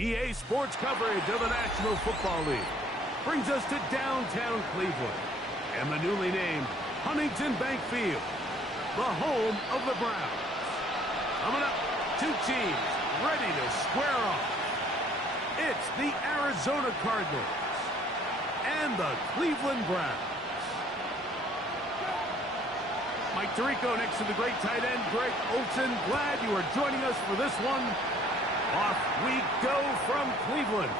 EA Sports coverage of the National Football League brings us to downtown Cleveland and the newly named Huntington Bank Field, the home of the Browns. Coming up, two teams ready to square off. It's the Arizona Cardinals and the Cleveland Browns. Mike Tirico next to the great tight end, Greg Olsen. Glad you are joining us for this one. Off we go from Cleveland.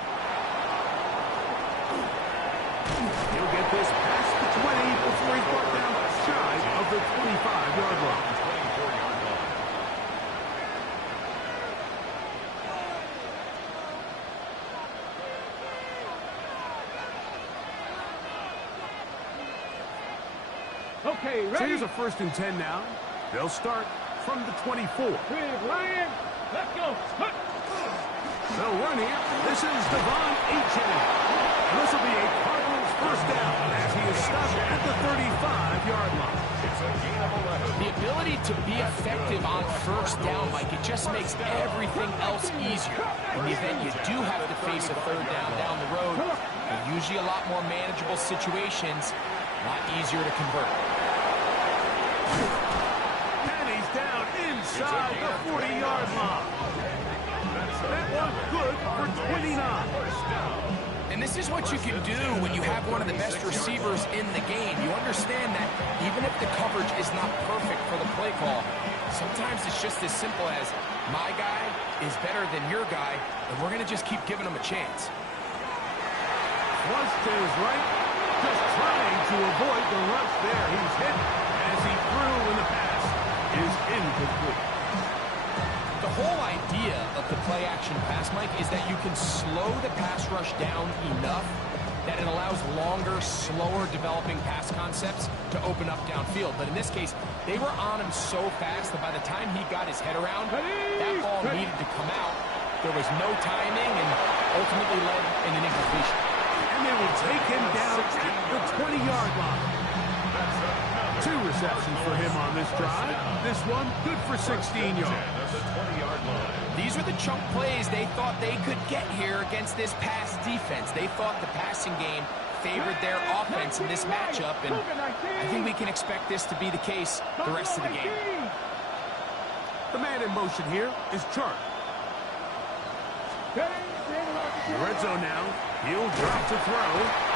He'll get this past the 20 before he's brought down shy of the 25-yard line. Okay, ready? So here's a 1st and 10 now. They'll start from the 24. Ryan, let's go. They'll run here. This is Devon Achane. This will be a Cardinals 1st down as he is stopped at the 35-yard line. It's a gain of 11. The ability to be effective on 1st down, Mike, it just makes everything else easier. In the event you do have to face a 3rd down the road, they're usually a lot more manageable situations, a lot easier to convert. And he's down inside the 40-yard line. That one's good for 29. And this is what you can do when you have one of the best receivers in the game. You understand that even if the coverage is not perfect for the play call, sometimes it's just as simple as my guy is better than your guy, and we're going to just keep giving him a chance. Flush to his right, just trying to avoid the rush there. He's hit as he threw, and the pass is incomplete. The whole idea of the play-action pass, Mike, is that you can slow the pass rush down enough that it allows longer, slower developing pass concepts to open up downfield. But in this case, they were on him so fast that by the time he got his head around, that ball needed to come out. There was no timing and ultimately led in an incompletion. And they will take him down at the 20-yard line. 2 receptions for him on this drive. This one good for 16 yards. These are the chunk plays they thought they could get here against this pass defense. They thought the passing game favored their offense in this matchup, and I think we can expect this to be the case the rest of the game. The man in motion here is Chark. Red zone now. He'll drop to throw.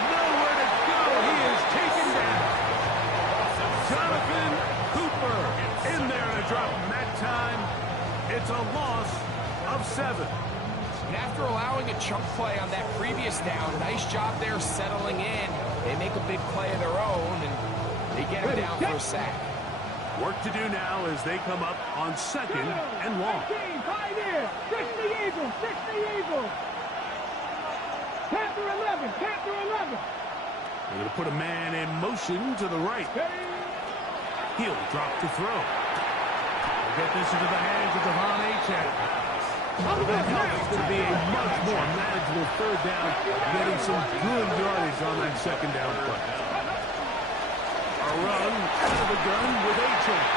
Nowhere to go. He is taken down. Jonathan Cooper in there to drop him that time. It's a loss of 7. And after allowing a chunk play on that previous down, nice job there settling in. They make a big play of their own, and they get him down for a sack. Work to do now as they come up on 2nd and long. Right here. 60 Eagles. 60 Eagles. Panther 11. Panther 11. They're going to put a man in motion to the right. He'll drop to throw. We'll get this into the hands of Devon Achane. That help is going to be a much more manageable 3rd down, getting some good yardage on that 2nd down play. A run out of the gun with Achane.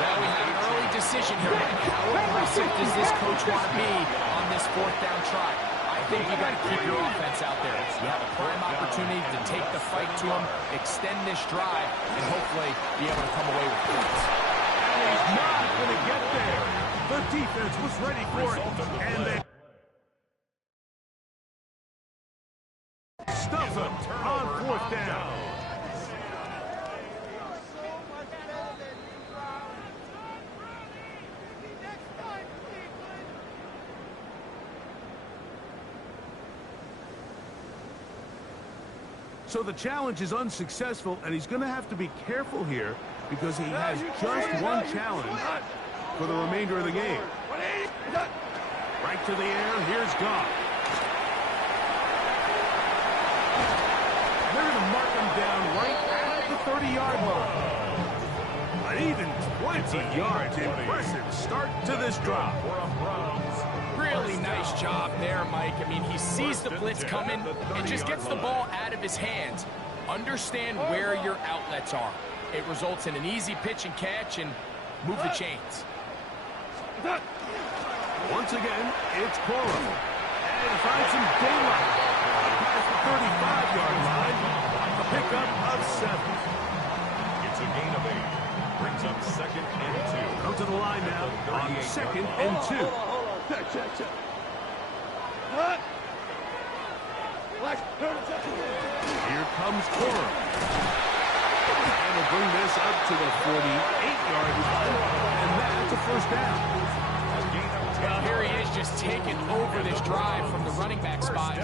Well, we have an early decision here. How aggressive does this coach want to be on this 4th down try? I think you got to keep your offense out there. You have a prime opportunity to take the fight to him, extend this drive, and hopefully be able to come away with points. And he's not going to get there. The defense was ready for it, and they stuff him on 4th down. So the challenge is unsuccessful, and he's going to have to be careful here because he has just one challenge for the remainder of the game. Right to the air, here's Goff. They're going to mark him down right at the 30-yard line. An even 20 yards. Impressive start to this drive. Really nice job there, Mike. I mean, he sees the blitz coming and just gets the ball out of his hands. Understand where your outlets are. It results in an easy pitch and catch and move the chains. Once again, it's Cora. trying to find some daylight. Past the 35-yard line. A pickup of 7. It's a gain of 8. Brings up 2nd and 2. Come to the line now on 2nd and 2. Hold on. Check. What? Here comes Cora. And will bring this up to the 48-yard line. And that's a first down. Well, here he is just taking over this drive from the running back spot.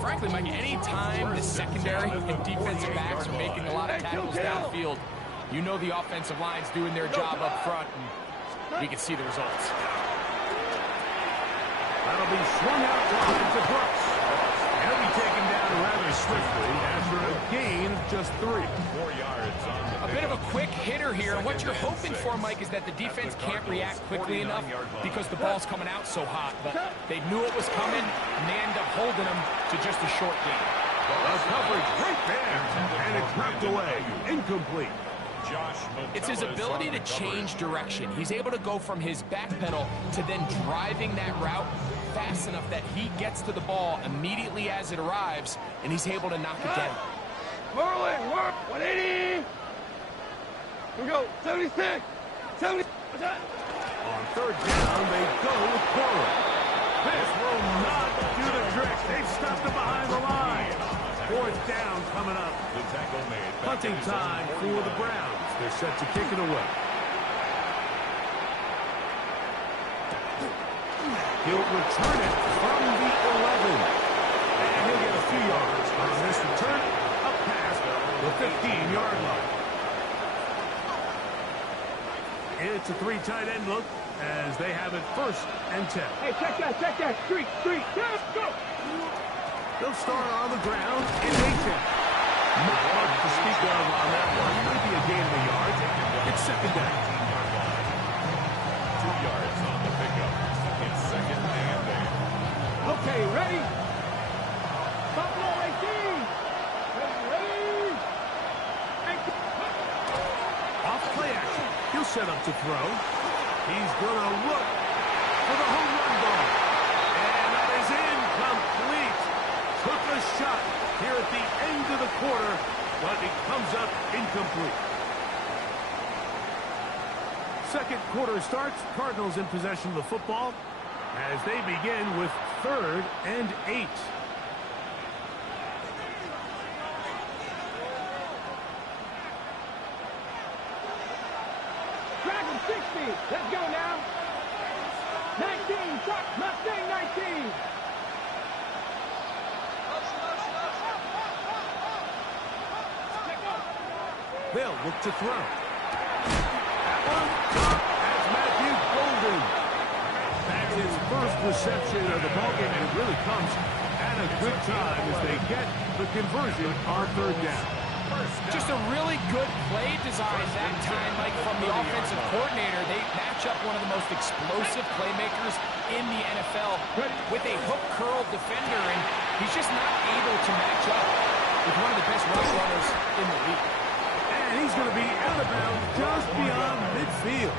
Frankly, Mike, any time the secondary and defensive backs are making a lot of tackles downfield, you know the offensive line's doing their job up front, and we can see the results. That'll be swung out wide to Brooks. He'll be taken down rather swiftly after a gain of just 3. 4 yards on the A bit of a quick hitter here, and what you're hoping for, Mike, is that the defense can't react quickly enough because the ball's coming out so hot. But they knew it was coming, and they end up holding them to just a short gain. A coverage right there, and it's knocked away. Incomplete. It's his ability to change direction. He's able to go from his back pedal to then driving that route fast enough that he gets to the ball immediately as it arrives, and he's able to knock it down. Merlin, work. 180. Here we go. 76. 70. On 3rd down, they go with Cora. This will not do the trick. They've stopped it behind the line. 4th down coming up. The tackle made. Punting time for the Browns. They're set to kick it away. He'll return it from the 11. And he'll get a few yards on this return up past the 15-yard line. It's a 3 tight end look as they have it 1st and 10. Hey, check that. Street. Go. They'll start on the ground in H-Town. Not much to speak of on that one. Maybe a gain of a yard. It's 2nd down. 2 yards on the pickup. It's 2nd and 8. Okay, ready? Buffalo 18. Ready? Off play action. He'll set up to throw. He's going to look for the home run ball. And that is incomplete. Took a shot here at the end of the quarter, but it comes up incomplete. 2nd quarter starts. Cardinals in possession of the football as they begin with 3rd and 8. Dragon 60. Let's go now. 19. Chuck. Mustang 19. They'll look to throw. That one caught. That's Matthew Golden. That's his first reception of the ballgame, and it really comes at a good time as they get the conversion on 3rd down. Just a really good play design that time, Mike, from the offensive coordinator. They match up one of the most explosive playmakers in the NFL with a hook curl defender, and he's just not able to match up with one of the best rush runners in the league. And he's going to be out of bounds just beyond midfield.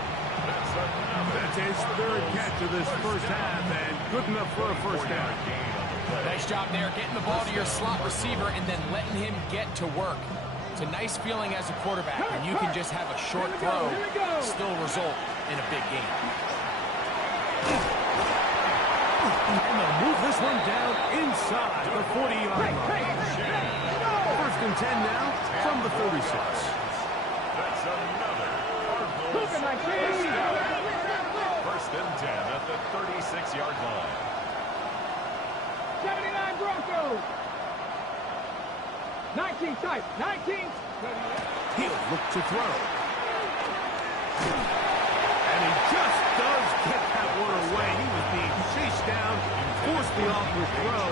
That's his 3rd catch of this first half, and good enough for a first down. Nice job there, getting the ball to your slot receiver and then letting him get to work. It's a nice feeling as a quarterback when you can just have a short throw, still result in a big game. And they'll move this one down inside the 40-yard line. 1st and 10 now from the 36. That's another Cardinals. 1st and 10 at the 36-yard line. 79 Broncos. 19 tight. 19. He'll look to throw. And he just does get that one away. He was being chased down, forced the awkward throw.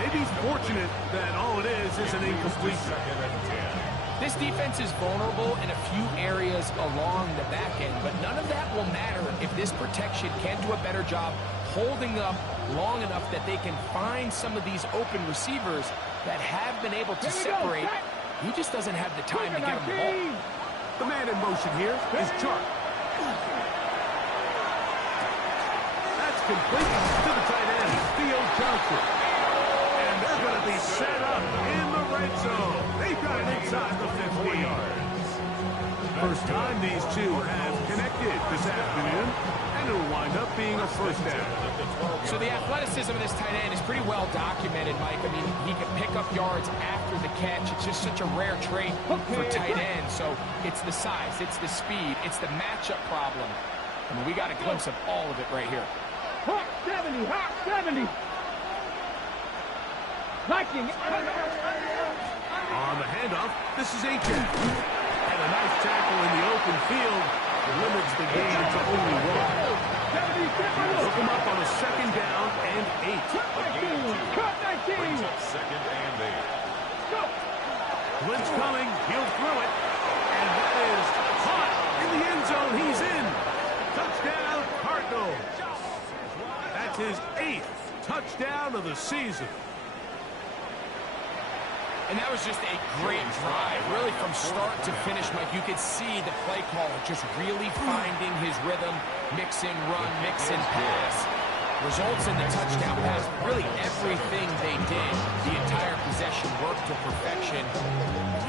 Maybe he's fortunate that all it is an incompletion. 2nd and 10. This defense is vulnerable in a few areas along the back end, but none of that will matter if this protection can do a better job holding up long enough that they can find some of these open receivers that have been able to separate. He just doesn't have the time to get him the ball. The man in motion here is Chark. That's complete to the tight end. Julio Johnson. And they're going to be set up in the red zone. They've got it inside the 50 yards. First time these two have connected this afternoon, and it'll wind up being a first down. So the athleticism of this tight end is pretty well documented, Mike. I mean, he can pick up yards after the catch. It's just such a rare trait for tight ends. So it's the size, it's the speed, it's the matchup problem. I mean, we got a glimpse of all of it right here. Hawk 70, Hawk 70. Viking. On the handoff, this is H.J. And a nice tackle in the open field limits the game to only one. Look him up on a second down and 8. Cut 19. Brings up second and 8. Go. Blitz coming, he'll throw it. And that is caught in the end zone. He's in. Touchdown, Cardinals. That's his 8th touchdown of the season. And that was just a great drive. Really, from start to finish, Mike, you could see the play caller just really finding his rhythm, mix and run, mix and pass. Results in the touchdown pass. Really, everything they did, the entire possession worked to perfection.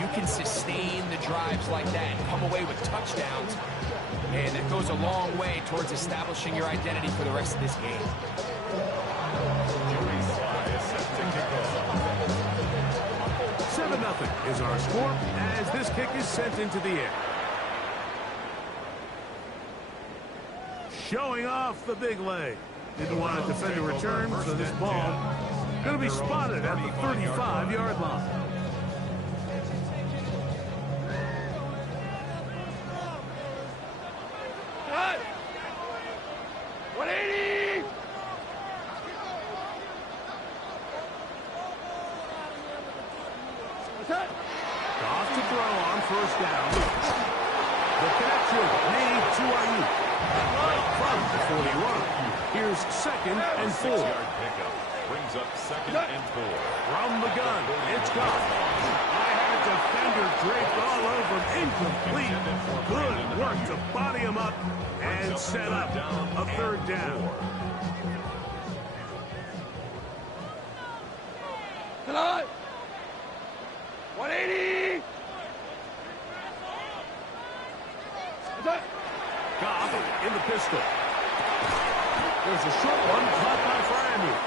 You can sustain the drives like that and come away with touchdowns, and that goes a long way towards establishing your identity for the rest of this game. Joey Sly is set to kick off. 7-0 is our score as this kick is sent into the air. Showing off the big leg. Didn't want to defend a return, so this ball going to be spotted at the 35-yard line. Cut. 180. Cut. Off to throw on first down. The connection made to Ayuk. From the 41. Here's second and 4. 6-yard pickup. Brings up second and 4. From the gun, it's gone. I had a defender draped all over him. Incomplete. Good work to body him up and set up a third down. Cut. 180. Cut. Goff in the pistol. There's a short one caught by Fryermuth.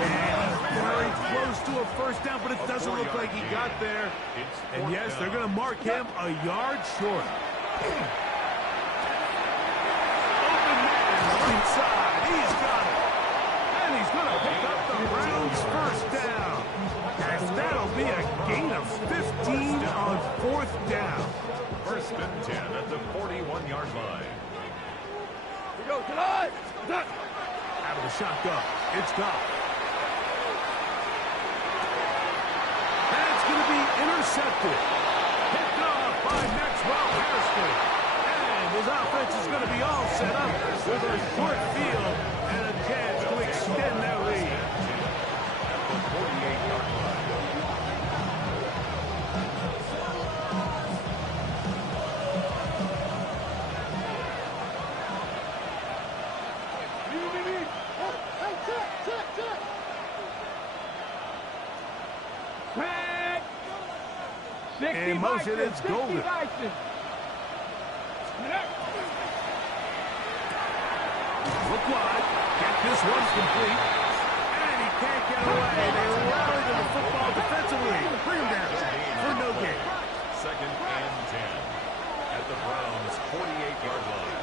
And very close to a first down, but it doesn't look like he got there. And yes, they're going to mark him a yard short. Open man, right side. He's got it. And he's going to pick up the Browns' first down. And that'll be a gain of 15 on fourth down. First and 10 at the 41-yard line. We go tonight. Cut. Out of the shotgun, it's Goff. That's going to be intercepted. Picked off by Maxwell Harrison. And his offense is going to be all set up with a short field and a chance to extend their lead. At the 48-yard line. Crack. 60 In motion, Bison, it's 60 Golden. Bison. Look wide. Get this one complete. And he can't get away. They rally to the football defensively. Bring him down for no gain. Second and 10 at the Browns' 48-yard line.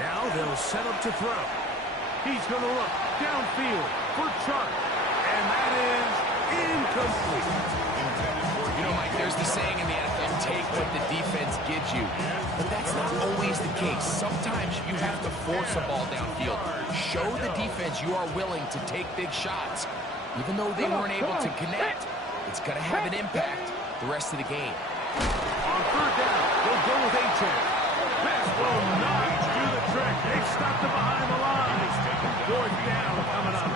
Now they'll set up to throw. He's going to look downfield for Chark. And that is incomplete. You know, Mike, there's the saying in the NFL, take what the defense gives you. But that's not always the case. Sometimes you have to force a ball downfield. Show the defense you are willing to take big shots. Even though they weren't able to connect, it's going to have an impact the rest of the game. On third down, they'll go with A-Chain. This will not do the trick. They stopped it behind the line. Fourth down coming up.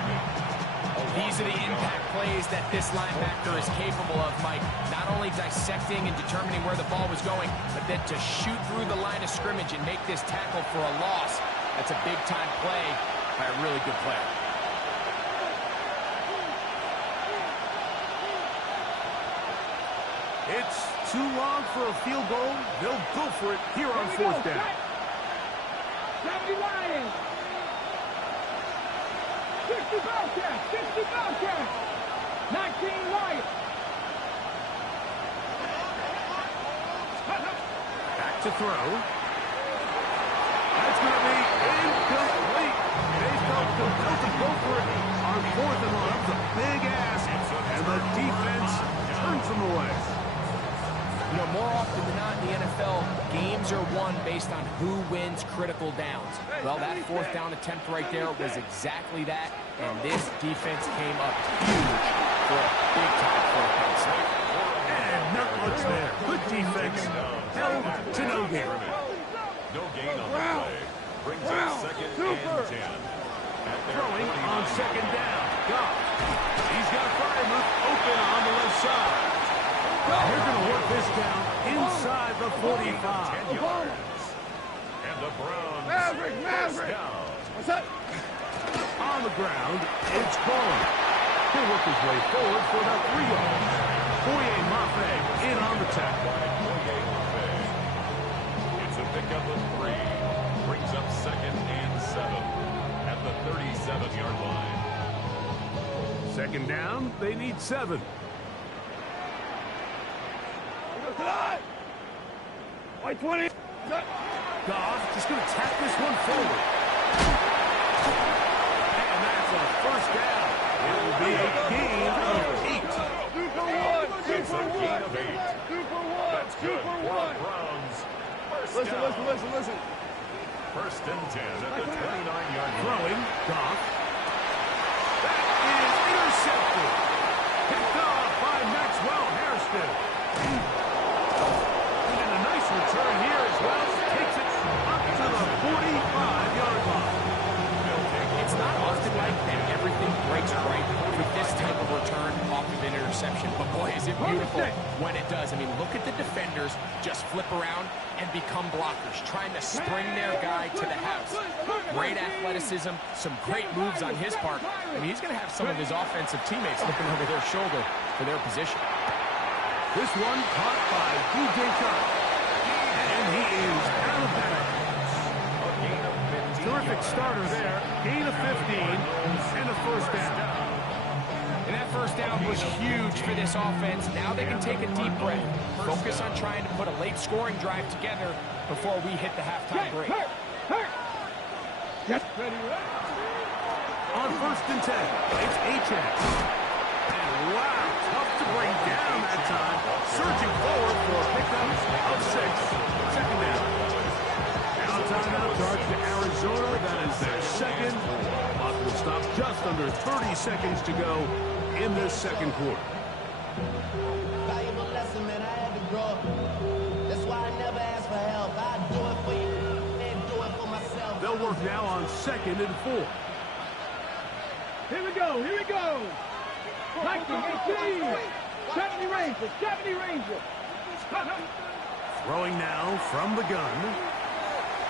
These are the impact plays that this linebacker is capable of, Mike. Not only dissecting and determining where the ball was going, but then to shoot through the line of scrimmage and make this tackle for a loss. That's a big-time play by a really good player. It's too long for a field goal. They'll go for it here on fourth down. 70 Lions. 60 Bobcats. 60 Bobcats. 19 Lions. Back to throw. That's going to be incomplete. They felt compelled to go for it on fourth and long. That's a big ask, and the defense turns them away. You know, more often than not in the NFL, games are won based on who wins critical downs. Well, that fourth down attempt right there was exactly that, and this defense came up huge for a big-time fourth down stop. And not much there. Good defense. Held to no gain. No gain on the play. Brings up second and 10. Throwing on second down. Goff. He's got Freiermuth open on the left side. They're going to work this down inside the 45. 10 yards. And the Browns. Maverick. Down. What's that? On the ground, it's gone. He'll work his way forward for about 3 yards. Foye Mafe in on the tackle. It's a pickup of 3. Brings up second and 7 at the 37-yard line. Second down, they need 7. White 20. Goff just going to tap this one forward. And that's a first down. It will be a gain of 8. It's a gain of 8. That's good for the Browns. First down. Listen. First and 10 at the 29-yard line. Throwing, Goff. That is intercepted. Picked off by Maxwell Hairston. And a nice return here as well. Takes it up to the 45-yard line. It's not often like that everything breaks right with this type of return off of an interception. But boy, is it beautiful when it does. I mean, look at the defenders just flip around and become blockers, trying to spring their guy to the house. Great athleticism, some great moves on his part. I mean, he's going to have some of his offensive teammates looking over their shoulder for their position. This one caught by DJ Chark. And he is out of bounds. Terrific starter there. Gain of 15 and a first down. And that first down was huge for this offense. Now they can take a deep breath, focus on trying to put a late scoring drive together before we hit the halftime break. On first and 10, it's Achane. And wow, tough to bring down that time. Surging forward for a pickup of 6. Second down. Now timeout charge to Arizona. That is their second. Clock will stop just under 30 seconds to go in this second quarter. Valuable lesson, man. I had to grow up. That's why I never ask for help. I do it for you and do it for myself. They'll work now on second and 4. Here we go. 1918. 70 Rangers. Throwing now from the gun.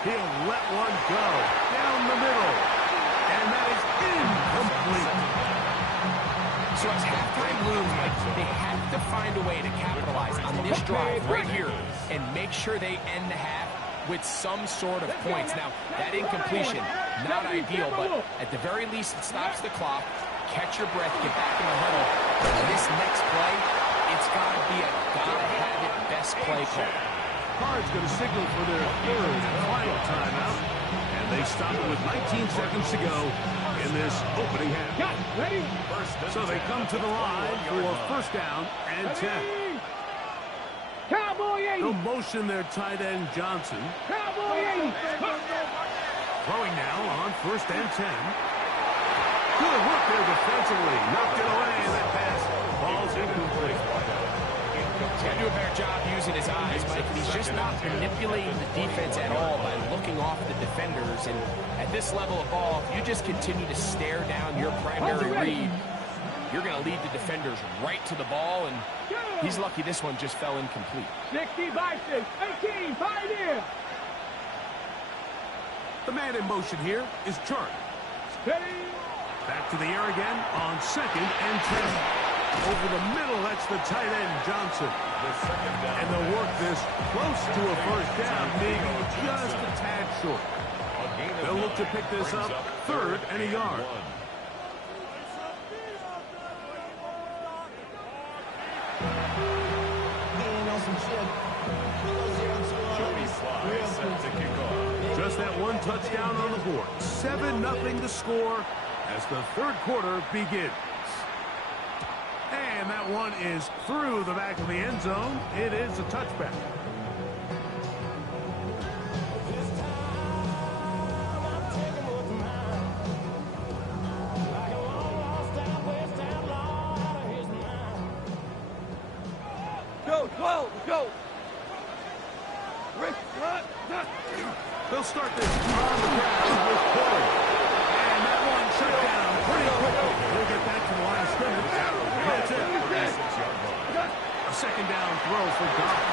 He'll let one go down the middle. And that is incomplete. So as halftime looms, Mike, they have to find a way to capitalize on this drive right here and make sure they end the half with some sort of points. Now, that incompletion, not ideal, but at the very least, it stops the clock. Catch your breath, get back in the huddle. And this next play, it's got to be a gotta-have-it best play call. Cards going to signal for their third and final timeout. And they stop it with 19 seconds to go in this opening half. Ready? So they come to the line for first down and 10. Cowboy 80. They'll motion their tight end Johnson. Cowboy 80. Throwing now on first and 10. Good work there defensively. Knocked it away, and that pass falls incomplete. He's got to do a better job using his eyes, Mike. He's just not manipulating the defense at all by looking off the defenders. And at this level of ball, if you just continue to stare down your primary read, you're going to lead the defenders right to the ball, and he's lucky this one just fell incomplete. 60 by 6. 18. 5 in. The man in motion here is Chark. Back to the air again on 2nd and 10. Over the middle, that's the tight end, Johnson. And they'll work this close to a first down, maybe just a tad short. They'll look to pick this up 3rd and a yard. Just that one touchdown on the board. 7-0 to score as the 3rd quarter begins. And that one is through the back of the end zone. It is a touchback. Go, 12, go. Rick, They'll start this on the ground with Corey. And that one shut down pretty quickly. We'll get back to the line of scrimmage. That's it. A 2nd down throw for Goff.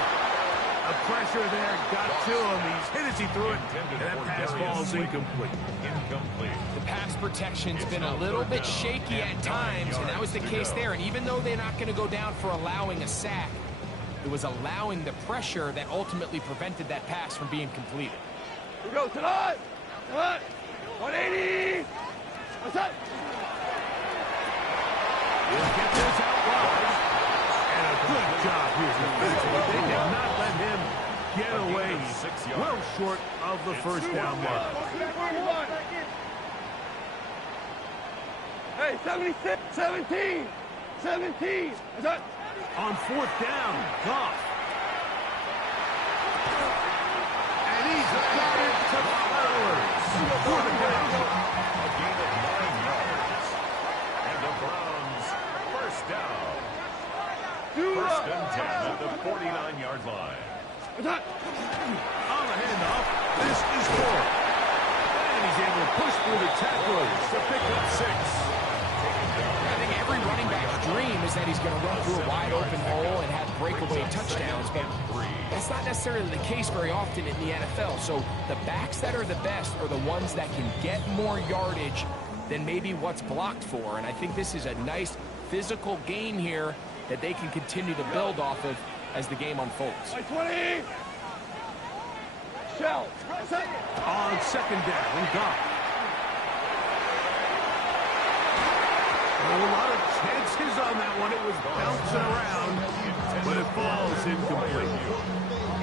A pressure there got to him. He's hit as he threw it. And that pass ball's incomplete. The pass protection's been a little bit shaky at times, and that was the case there. And even though they're not going to go down for allowing a sack, it was allowing the pressure that ultimately prevented that pass from being completed. We go tonight. 180. What's up? He'll get this out wide. And a good job here defensively. They did not let him get away. He's well short of the first down mark. Hey, 76, 17. 17. What's up? On 4th down, Goff. And he's got it to Flowers. For the down. A gain of 9 yards. And the Browns, first down. First and 10 at the 49-yard line. What's up? On the handoff, this is Ford. And he's able to push through the tacklers to pick up 6. I think every running back's dream is that he's going to run through a wide open hole and have breakaway touchdowns, but that's not necessarily the case very often in the NFL. So the backs that are the best are the ones that can get more yardage than maybe what's blocked for. And I think this is a nice physical game here that they can continue to build off of as the game unfolds. 20. Shell. What's up? On 2nd down, Goff. A lot of chances on that one. It was bouncing around, but it falls incomplete.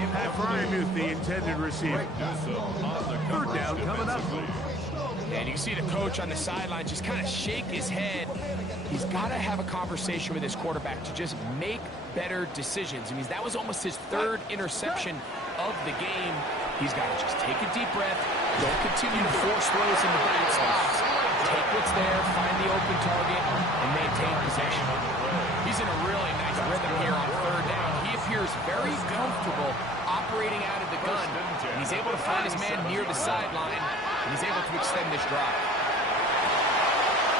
Pat Freiermuth, the intended receiver. 3rd down coming up. And you can see the coach on the sideline just kind of shake his head. He's got to have a conversation with his quarterback to just make better decisions. I mean, that was almost his 3rd interception of the game. He's got to just take a deep breath. Don't continue to force throws into bad spots. Take what's there, find the open target, and maintain possession. He's in a really nice rhythm here on 3rd down. He appears very comfortable operating out of the gun. And he's able to find his man near the sideline, and he's able to extend this drive.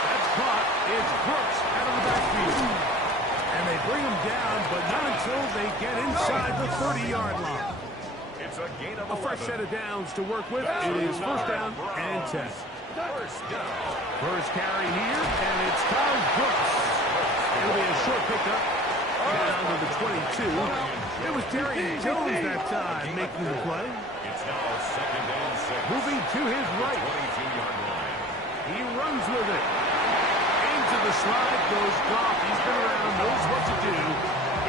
That's caught. It's Brooks out of the backfield. And they bring him down, but not until they get inside the 30-yard line. It's a gain of 11. A fresh set of downs to work with. It is 1st down and 10. First carry here, and it's Kyle Brooks. It'll be a short pickup down to the 22. It was Terry Jones that time making the play. It's now 2nd and 6. Moving to his right. 22-yard line. He runs with it. Into the slide goes Goff. He's been around, knows what to do.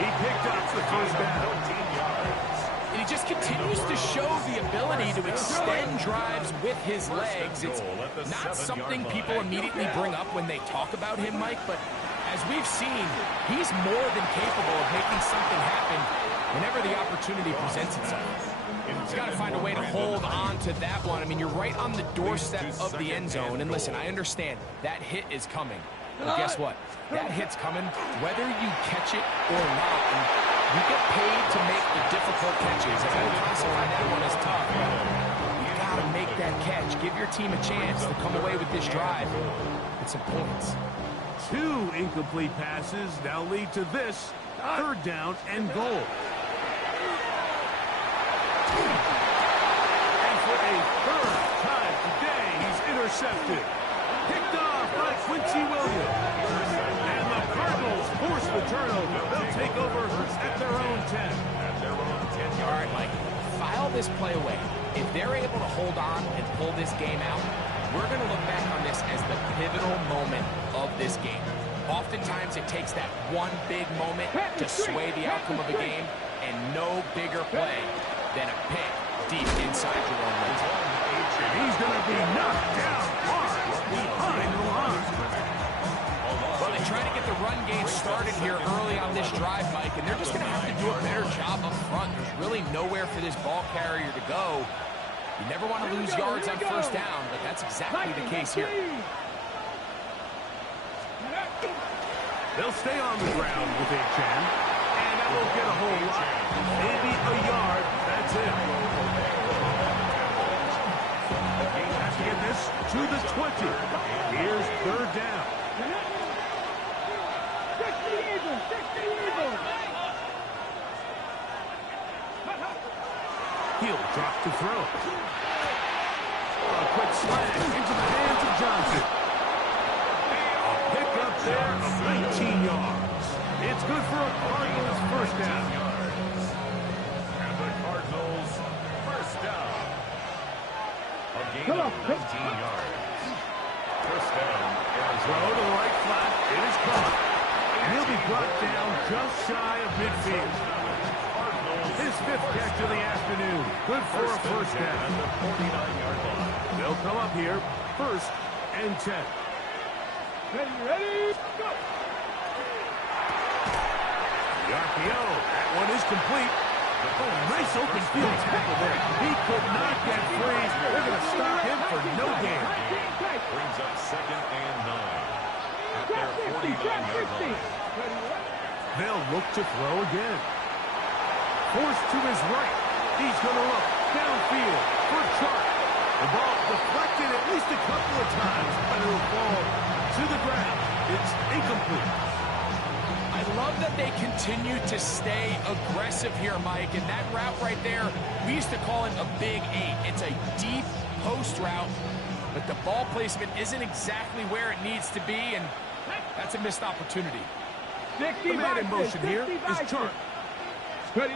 He picked up the first down. 14 yards. And he just continues to show the ability to extend drives with his legs. It's not something people immediately bring up when they talk about him, Mike, but as we've seen, he's more than capable of making something happen whenever the opportunity presents itself. He's got to find a way to hold on to that one. I mean, you're right on the doorstep of the end zone, and listen, I understand that hit is coming. But guess what? That hit's coming whether you catch it or not. And you get paid to make the difficult catches. And I classify that one as tough. You got to make that catch. Give your team a chance to come away with this drive with some points. 2 incomplete passes now lead to this 3rd down and goal. And for a 3rd time today, he's intercepted. Picked off by Quincy Williams. And the Cardinals force the turnover. They'll take over at their own 10. At their own 10-yard All right, Mike, file this play away. If they're able to hold on and pull this game out, we're going to look back on this as the pivotal moment of this game. Oftentimes, it takes that one big moment to sway the outcome of a game, and no bigger play than a pick deep inside your own red zone. He's going to be knocked down hard behind the line. Well, they try to get the run game started here early on this drive, Mike, and they're just going to have to do a better job up front. There's really nowhere for this ball carrier to go. You never want to lose yards on first down, but that's exactly the case here. They'll stay on the ground with Achane, and that won't get a whole lot. Maybe a yard, that's it. He has to get this to the 20. Here's third down. 60 even. He'll drop to throw. A quick slant into the hands of Johnson. A pick up there of 19 yards. It's good for a Cardinals first down. And the Cardinals first down. A gain of 19 yards. First down, Throw to the right flat. It is caught. And he'll be brought down just shy of midfield. His fifth catch of the afternoon. Good for a first down. At the 49-yard line. They'll come up here, first and 10. Ready, go! The RPO, that one is complete. Oh, nice open field tackle there. He could not get free. They're going to stop him for no gain. Brings up second and 9. At their 49-yard line. They'll look to throw again. Forced to his right. He's going to look downfield for Chark. The ball deflected at least a couple of times, but it'll fall to the ground. It's incomplete. I love that they continue to stay aggressive here, Mike, and that route right there, we used to call it a big 8. It's a deep post route, but the ball placement isn't exactly where it needs to be, and that's a missed opportunity. The man in motion here is Chark. Ready.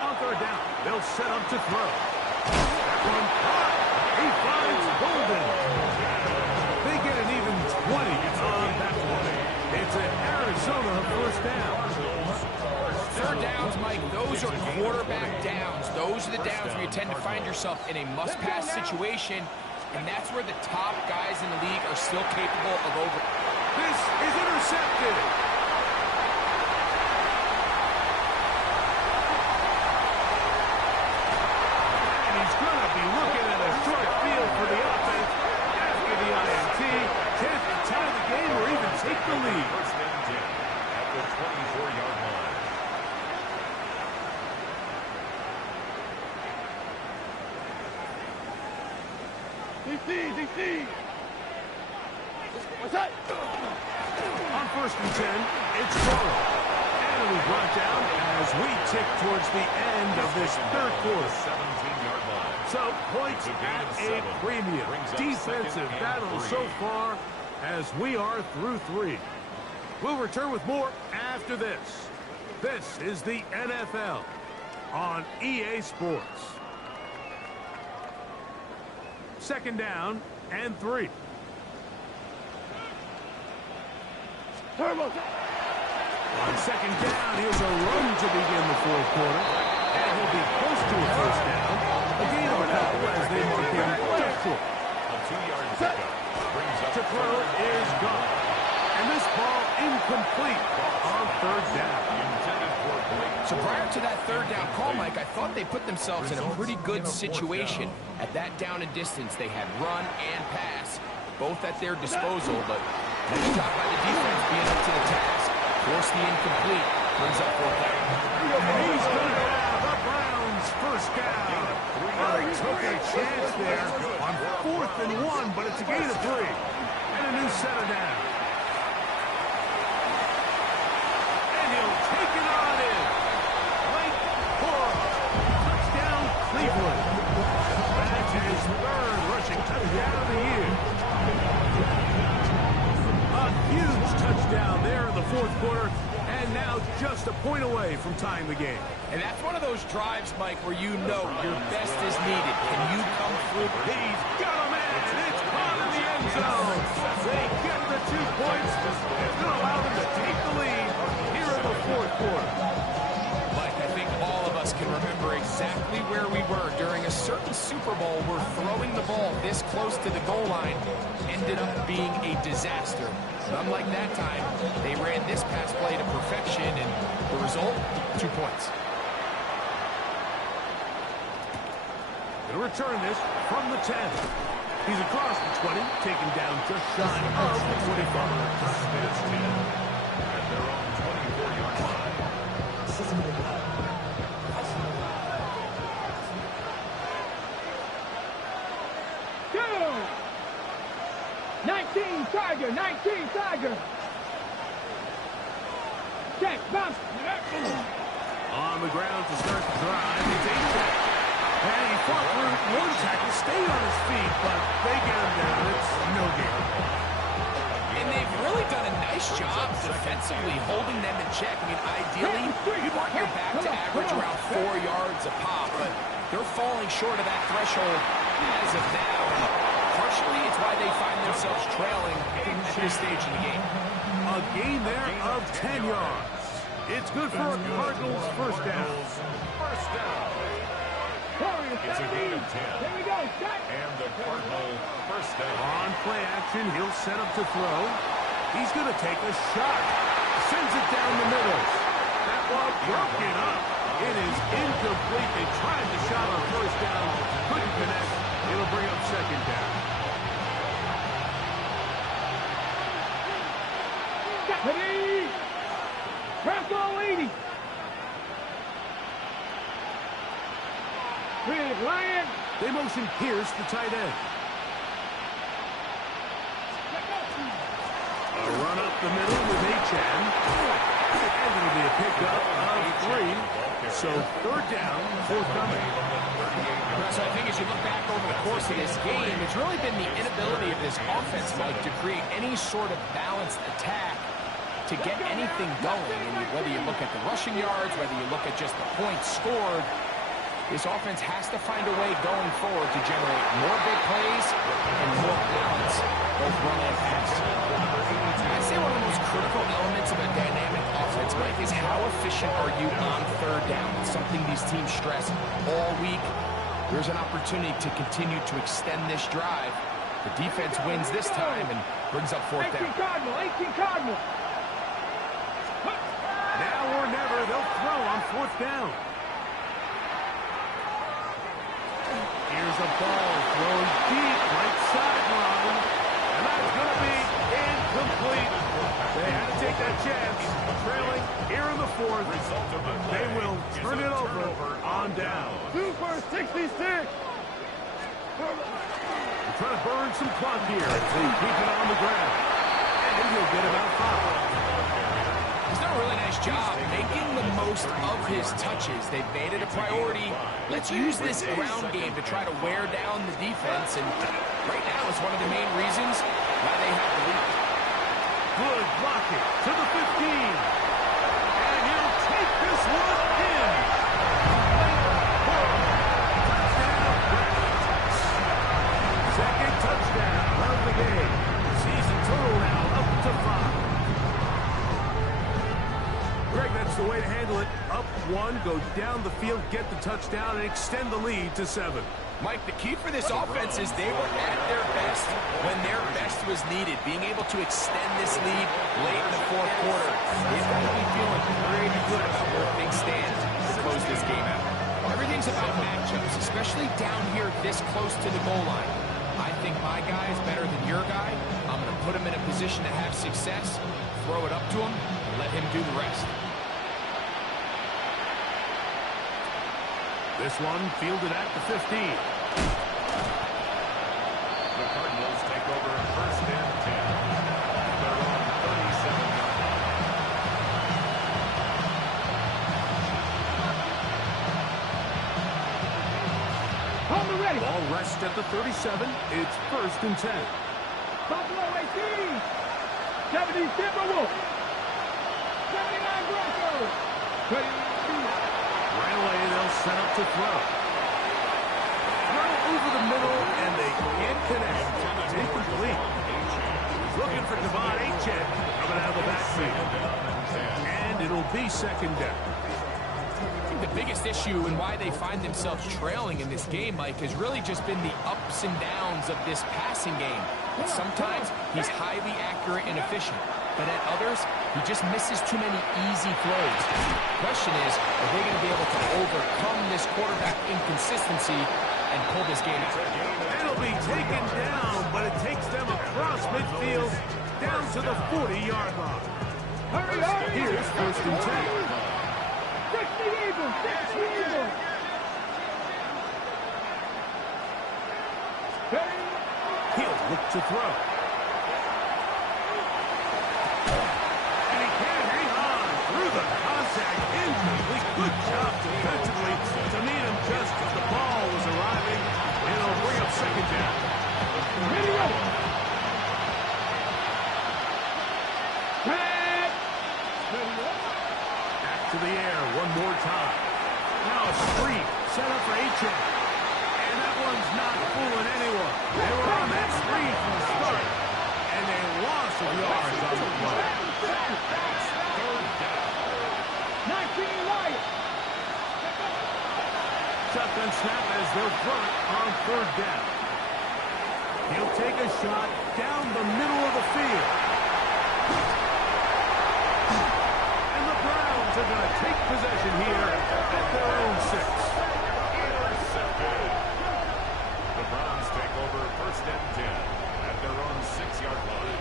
On third down, they'll set up to throw. That one caught. He finds Golden. They get an even 20 on that one. It's an Arizona first down. Third downs, Mike, those are quarterback downs. Those are the downs where you tend to find yourself in a must-pass situation, and that's where the top guys in the league are still capable of over. This is intercepted. And he's going to be looking at a short field for the offense after the INT. Chance to tie the game or even take the lead. First and 10 at the 24-yard line. DC. What's that? On first and 10, it's Burrow. And it'll be brought down as we tick towards the end of this third quarter. 17-yard line. So, points at a premium. Defensive battle so far as we are through 3. We'll return with more after this. This is the NFL on EA Sports. Second down and 3. On second down, here's a run to begin the fourth quarter. And he'll be close to a first down. A gain of a couple as they mark him just short. A 2-yard pickup brings up To throw is gone. And this ball incomplete on third down. intended for Blake. So prior to that third down call, Mike, I thought they put themselves in a pretty good situation. At that down and distance, they had run and pass, both at their disposal, but nice job by the defense being up to the task. Force the incomplete, brings up fourth down. He's going to have a Browns first down. Well, he took a chance there on 4th and 1, but it's a gain of 3. And a new set of down. And he'll take it on in. Blake Bortles. Touchdown, Cleveland. That's his 3rd rushing touchdown of the year. quarter, and now just a point away from tying the game. And that's one of those drives, Mike, where you know your best is needed. Can you come through? He's got a man, and it's caught in the end zone. They get the 2 points. It's going to allow them to take the lead here in the fourth quarter. Mike, I think all of us can remember exactly where we were during a certain Super Bowl where throwing the ball this close to the goal line ended up being a disaster. Unlike that time, they ran this pass play to perfection, and the result, 2 points. Going to return this from the 10. He's across the 20, taken down just shy of the 25. First and 10 at their own 24-yard line. 19 Tiger, 19 Tiger. Check, bounce. On the ground to start the drive, it's A-Check. And he fought through one tackle, stayed on his feet, but they get him down. It's no game. And they've really done a nice job defensively holding them in check. I mean, ideally, you want your back to average around 4 yards a pop, but they're falling short of that threshold as of now. And partially, it's why they find themselves trailing at this stage in the game. A gain there of 10 yards. It's good for a Cardinals first down. First down. It's a gain of 10. Here we go, shot. And the Cardinal first down. On play action, he'll set up to throw. He's going to take a shot. Sends it down the middle. That ball broken up. It is incomplete. They tried the shot on first down. Couldn't connect. It'll bring up second down. Ready? Bronco 80. With Ryan. They motion Pierce, the tight end. A run up the middle with Achane. And it'll be a pickup of 3. So third down, forthcoming. So I think as you look back over the course of this game, it's really been the inability of this offense, Mike, to create any sort of balanced attack to get anything going. And whether you look at the rushing yards, whether you look at just the points scored, this offense has to find a way going forward to generate more big plays and more balance, both run and pass. I'd say one of the most critical elements of a dynamic offense, Mike, is how efficient are you on third down? It's something these teams stress all week. There's an opportunity to continue to extend this drive. The defense wins this time and brings up fourth 18 down. Cardinal, 18 Cardinal. Now or never, they'll throw on fourth down. Here's a ball thrown deep, right sideline. And that's going to be incomplete. They had to take that chance. Trailing here in the fourth. They will turn it over on down. 2 for 66. They're trying to burn some clock here. They keep it on the ground. And he'll get about 5. He's done a really nice job making the most of his touches. They've made it a priority. Let's use this ground game to try to wear down the defense. And right now it's one of the main reasons why they have the lead. Good blocking to the 15. And he'll take this one in. Second touchdown of the game. Season total now up to 5. Greg, that's the way to handle it. Up 1, go down the field, get the touchdown, and extend the lead to 7. Mike, the key for this offense is they were at their best when their best was needed. Being able to extend this lead late in the fourth quarter. They've got to be feeling pretty good about where things stand to close this game out. Everything's about matchups, especially down here this close to the goal line. I think my guy is better than your guy. I'm going to put him in a position to have success, throw it up to him, and let him do the rest. This one fielded at the 15. The Cardinals take over first and 10. Their own 37-yard line. Home ready. Ball rests at the 37. It's first and 10. Buffalo 18. 70 Timberwolves. Broncos. Right away, they'll set up to throw. Throw over the middle, and they can't connect. It's incomplete. Looking for Devon Achane coming out of the backfield. And it'll be second down. I think the biggest issue and why they find themselves trailing in this game, Mike, has really just been the ups and downs of this passing game. And sometimes he's highly accurate and efficient, but at others, he just misses too many easy throws. The question is, are they going to be able to overcome this quarterback inconsistency and pull this game out? It'll be taken down, but it takes them across midfield down to the 40-yard line. Hurry, hurry. Here's first and 10. Fix the Eagles. Fix the Eagles. He'll look to throw. And he can't hang on through the contact. Incomplete. Good job defensively to meet him just as the ball was arriving. And it'll bring up second down. Video. Back to the air one more time. Now a screen set up for Achane. And that one's not fooling anyone. They were on that screen from the start. And they lost of yards on the play. Third down. 19 Wyatt. Shotgun snap as they'll throw it on third down. He'll take a shot down the middle of the field. And the Browns are going to take possession here at their own 6. Intercepted. The Browns take over first and 10 at their own 6-yard line.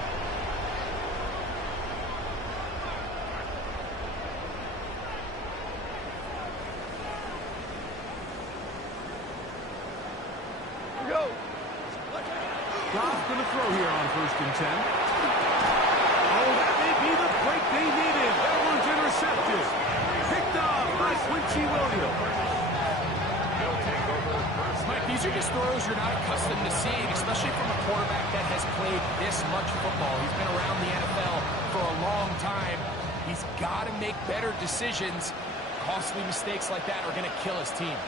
Goff's going to throw here on first and 10. Oh, that may be the break they needed. That one's intercepted. Picked off by Quincy Williams. They'll take over first. Mike, these are just throws you're not accustomed to seeing, especially from a quarterback that has played this much football. He's been around the NFL for a long time. He's got to make better decisions. Costly mistakes like that are going to kill his team.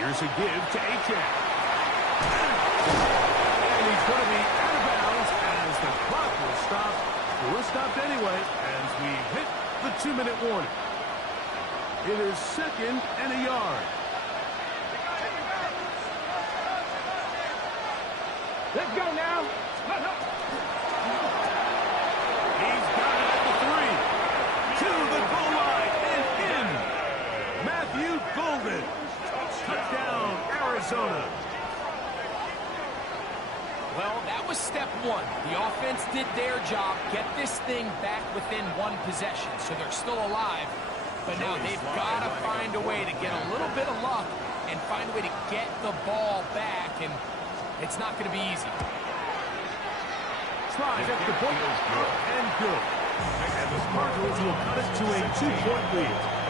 Here's a give to Achane. And he's going to be out of bounds as the clock will stop. It was stopped anyway as we hit the 2-minute warning. It is second and a yard. Let's go now. He's got it at the 3. To the goal line and in. Matthew Golden. Touchdown, Arizona. Well, that was step one. The offense did their job, get this thing back within one possession, so they're still alive. But now they've got to find a way to get a little bit of luck and find a way to get the ball back, and it's not going to be easy. Tries at the book, up and good. And the Cardinals will cut it to a 2-point lead.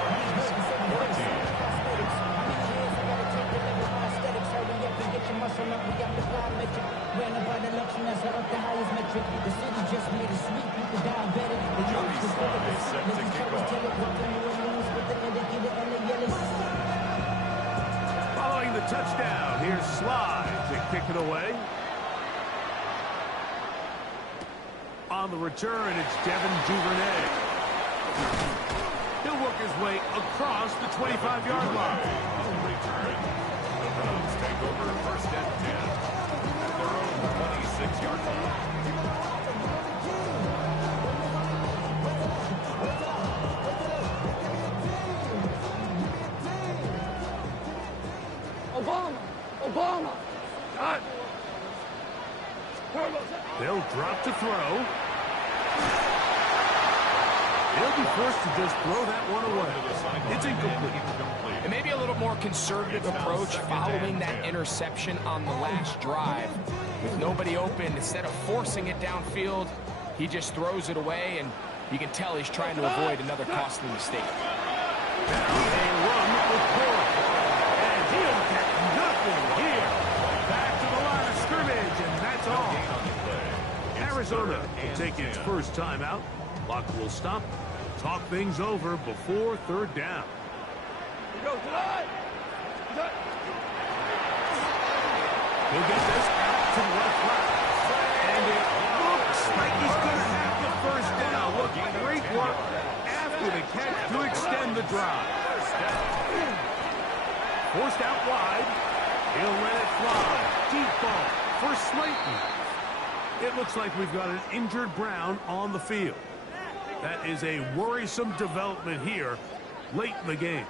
Following the touchdown, here's Slide to kick it away. On the return, it's Devin Duvernay. He'll work his way across the 25-yard line. The Browns take over first and 10 at their own 26-yard line. Obama. God. They'll drop to throw. They'll be forced to just throw that one away. It's incomplete. And maybe a little more conservative approach following that interception on the last drive. With nobody open, instead of forcing it downfield, he just throws it away, and you can tell he's trying to avoid another costly mistake. Now they run with Burrow. And he'll get nothing here. Back to the line of scrimmage, and that's all. Arizona will take its first timeout. Clock will stop. Talk things over before third down. Go tonight. He'll get this out to the left flat. And it looks like he's going to have the first down. Look, great work after the catch to extend the drive. Forced out wide. He'll let it fly. Deep ball for Slayton. It looks like we've got an injured Brown on the field. That is a worrisome development here late in the game.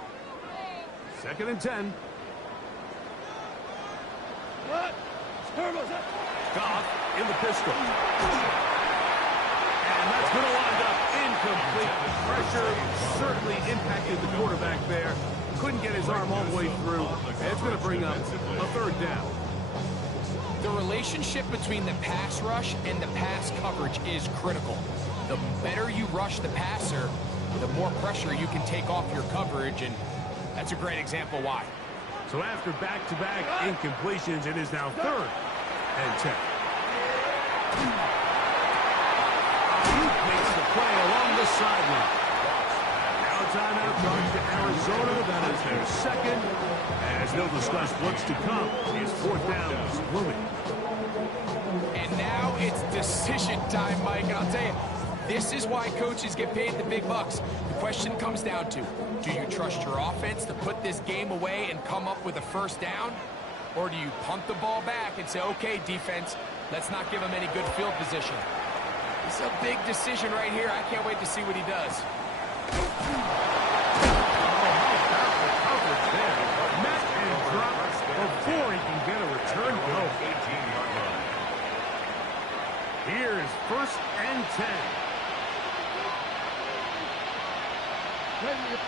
2nd and 10. Goff in the pistol. And that's going to wind up incomplete. Pressure certainly impacted the quarterback there. Couldn't get his arm all the way through. And it's going to bring up a third down. The relationship between the pass rush and the pass coverage is critical. The better you rush the passer, the more pressure you can take off your coverage, and that's a great example why. So after back-to-back incompletions, it is now 3rd and 10. Ayuk makes the play along the sideline. Now a timeout going to Arizona. That is their second. As they'll discuss what's to come, is 4th down is looming. And now it's decision time, Mike. And I'll tell you, this is why coaches get paid the big bucks. The question comes down to, do you trust your offense to put this game away and come up with a first down? Or do you punt the ball back and say, okay, defense, let's not give him any good field position? It's a big decision right here. I can't wait to see what he does. Met and dropped before he can get a return goal. Here's 1st and 10.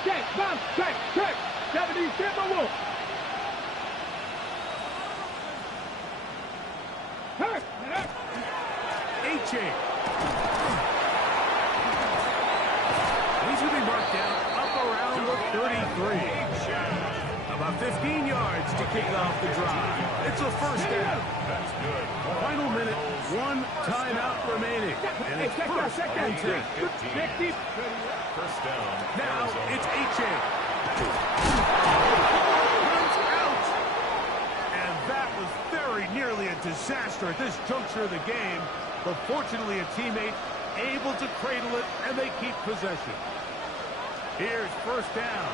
Check, bounce, check. 70, Simba Wolf. Hurt. A-Chain. He's going to be marked down up around the 33. About 15 yards to kick off the drive. It's a first down. That's good. Final minute, 1 timeout remaining. And it's 1st and 10. First down. Now it's A-Chain. Runs out. And that was very nearly a disaster at this juncture of the game. But fortunately, a teammate able to cradle it, and they keep possession. Here's 1st down.